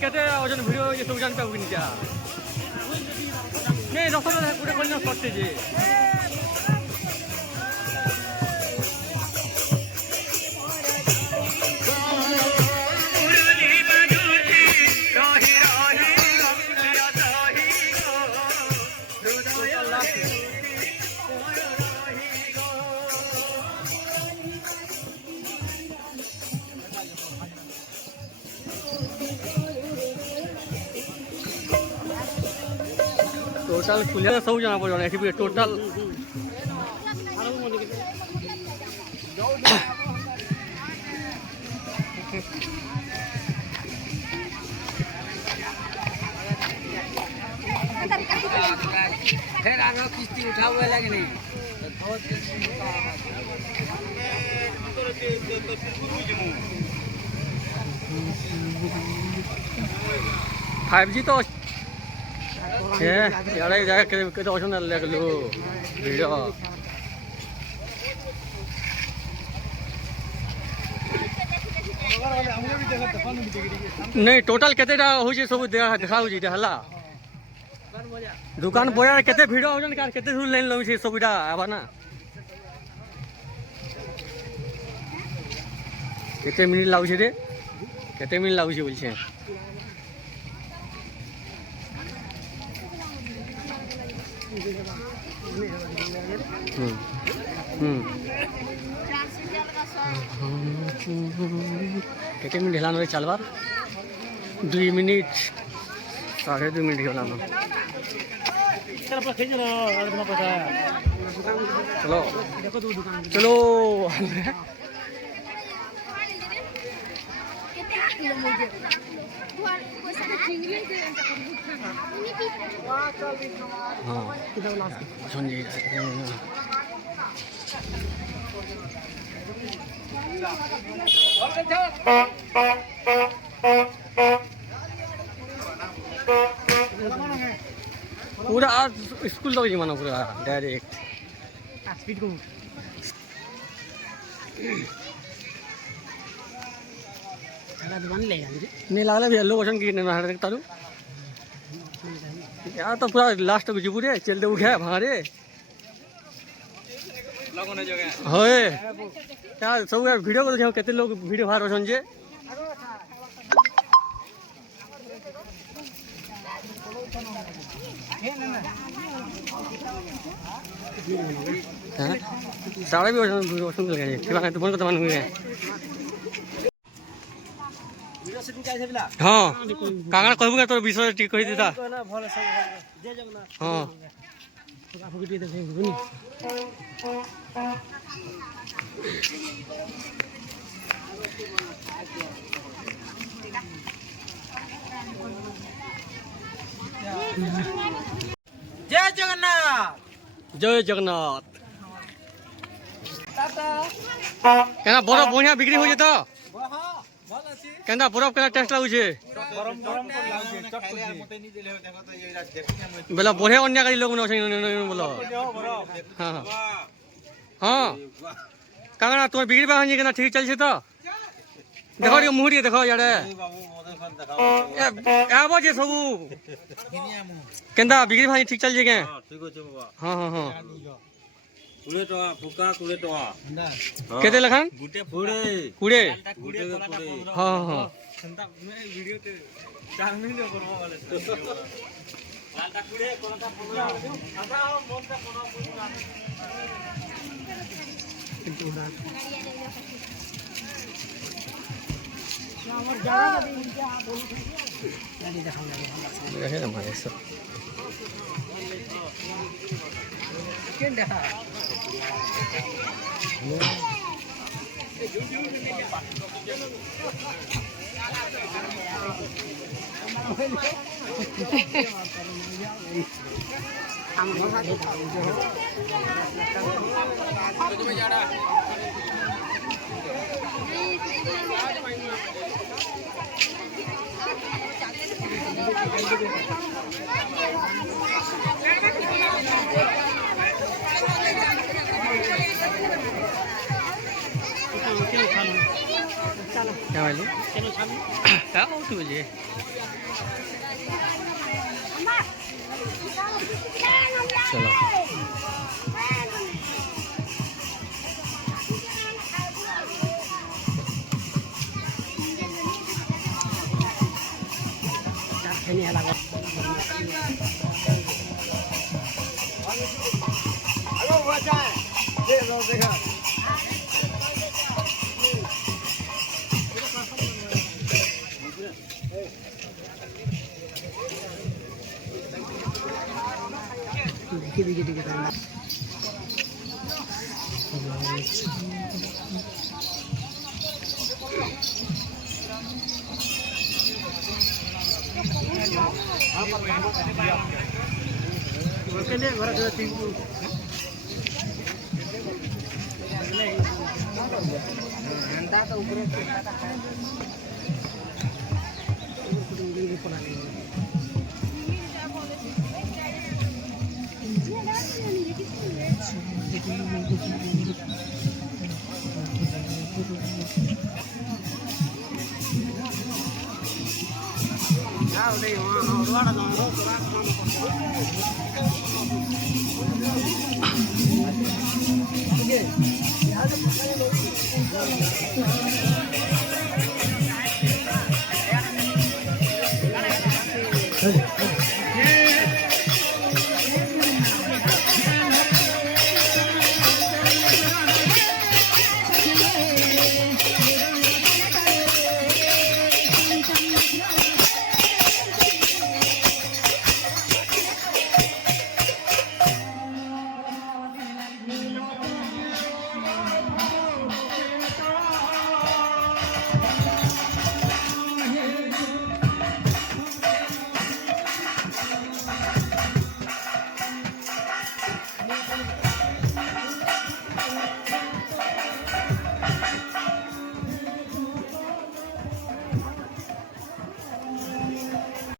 केते ओजन भिडियो ये सब जान पाबु निजा नहीं रखो ना पूरे कोन सटे जे टोटल खुले सब जना पड़ो एठी भी टोटल फिर आगे किस्ती उठावे लगे नहीं 5G तो यार जाके के तो ऑप्शन ले लो वीडियो नहीं टोटल केतेटा हो जे सब देखा हो जे हला दुकान बजार केते भिड़ हो जन कार केते लाइन लउ छे सबटा आबा ना केते मिनिट लागु छे रे केते मिनिट लागु छे बोलछे केते मिनिट हेलानो रे चलबार 2 मिनिट 2.5 मिनिट हेलानो चलो चलो पूरा स्कूल तक जाना पूरा डायरेक्ट स्पीड को नहीं लागला भी लोकेशन की तारू यार तो पूरा लास्ट तक जीबू रे चल दे उठे भारे होए यार सब वीडियो को देखो केते लोग वीडियो बाहर अछन जे हां सारे भी अछन लगे ठीक है तो बन को मन हुए वीडियो सेटिंग काई छबिला हां कागण कहबू तो विषय ठीक कहि देता भले सब जे जगना हां तो आपको वीडियो देखे नी जय जगन्नाथ जय जगन्नाथ केना बरफ बढ़िया बिक्री हो जेतो केना बरफ केना टेस्ट लागु छे गरम गरम लागु छे चटपटी मते नी देले देखो तो ये देखि बेला बढ़े अन्य गाड़ी लोग न बोलो हां हां कागना तो बिक्री बा हनी केना ठीक चल छे तो देखो रे मुहरी देखो याडे आबो जे सबु केंदा बिक्री भाई ठीक चल जे के हां ठीक हो छे बाबा हां हां हां कुले तो फुका कुले तो केते लखन गुटे कुड़े हां हां केंदा वीडियो ते 4 मिनट करवा वाले लालटा कुड़े कोनटा 15 आधा मोनटा 15 हमर जागा दे इनके आ बोल गाड़ी देखाऊ देखे ना मारे सब केन देखा क्या मालूम क्या होती मुझे चलो Okay.